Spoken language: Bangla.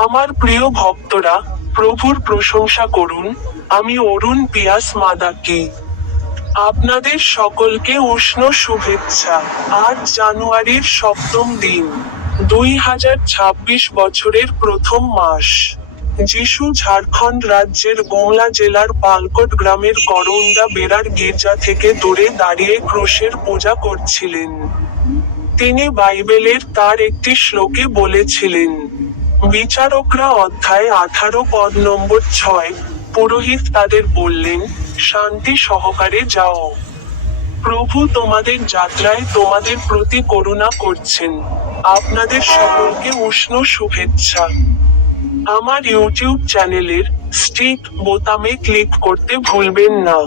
আমার প্রিয় ভক্তরা, প্রভুর প্রশংসা করুন। আমি অরুণ পিয়াস মাদাকি। আপনাদের সকলকে উষ্ণ শুভেচ্ছা। আজ জানুয়ারির 7ম দিন। 2026 বছরের প্রথম মাস। যিশু ঝাড়খণ্ড রাজ্যের গুমলা জেলার পালকোট গ্রামের করৌন্দা বেড়ার গির্জা থেকে দূরে দাঁড়িয়ে ক্রুশের পূজা করছিলেন। তিনি বাইবেলের তার একটি শ্লোকে বলেছিলেন, বিচারকরা অধ্যায় 18 পদ নম্বর 6, পুরোহিত তাদের বললেন, শান্তি সহকারে যাও। প্রভু তোমাদের যাত্রায় তোমাদের প্রতি করুণা করছেন। আপনাদের সকলকে উষ্ণ শুভেচ্ছা। আমার ইউটিউব চ্যানেলের স্টিক বোতামে ক্লিক করতে ভুলবেন না।